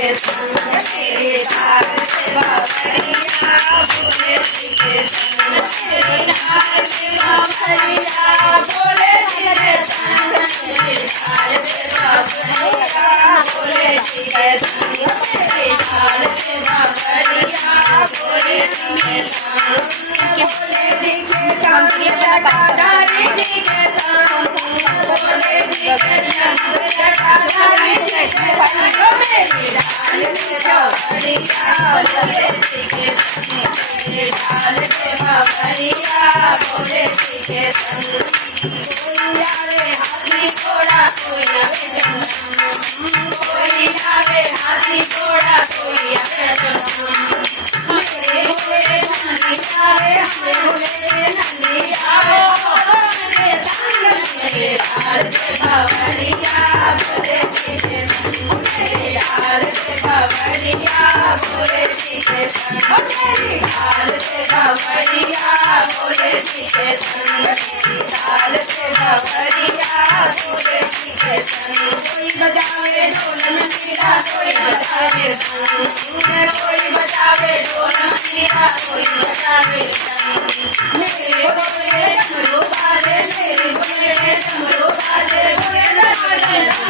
संग मेरे लाल से बाबरिया बोले सीधे संग मेरे लाल से बाबरिया बोले सीधे संग मेरे लाल से बाबरिया बोले सीधे संग मेरे लाल से बाबरिया बोले सीधे संग बोले सीधे संग जटाधारी जी के संग बोले सीधे संग जटाधारी जी के संग मेरे लाल से बाबरिया बोले सीधे संग मेरे लाल से बाबरिया बोले सीधे संग कोई आवे हाथी घोड़ा कोई आवे जंगल कोई आवे हाथी घोड़ा कोई आवे जंगल हमारे घोड़े नंदी आवे हमारे घोड़े नंदी आवे हमारे संग मेरे लाल से बाबरिया बोले सीधे संग मेरे लाल से बाबरिया बोले सीधे संग मेरे लाल से बाबरिया बोले सीधे संग लाल से बाबरिया बोले सीधे संग कोई बजावे ढोल मंजीरा कोई बजावे संग कोई बजावे ढोल मंजीरा कोई बजावे संग मेरे घोड़े डमरू बाजे मेरे घोड़े डमरू बाजे मेरे घोड़े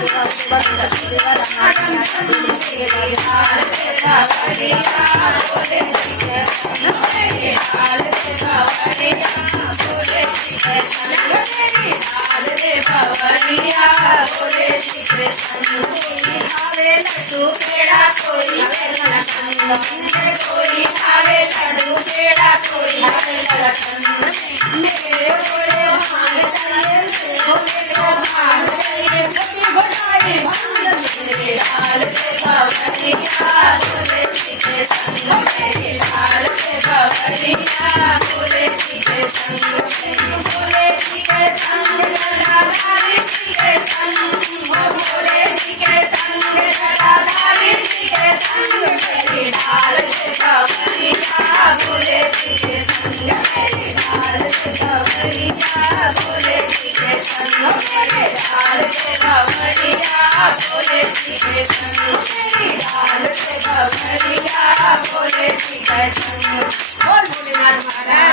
मेरे लाल से बाबरिया बोले सीधे संग मेरे लाल से बाबरिया बोले सीधे संग मेरे लाल से बाबरिया बोले सीधे संग कोई खावे लड्डू पेड़ा कोई कलाकंद कोई खावे लड्डू पेड़ा कोई कलाकंद मेरे घोड़े भांग चले मेरे घोड़े को भांग चले कभी घोड़ाई भांग मेरे लाल से बाबरिया बोले सीधे संग मेरे लाल से बाबरिया बोले सीधे संग बोले सीधे संग जटाधारी सीधे संग बोले सीधे संग जटाधारी सीधे संग मेरे लाल से बाबरिया बोले सीधे संग मेरे लाल से बाबरिया बोले सीधे संग मेरे लाल से बाबरिया बोले सीधे संग मेरे लाल से बाबरिया बोले सीधे संग बोल भोलेनाथ महाराज।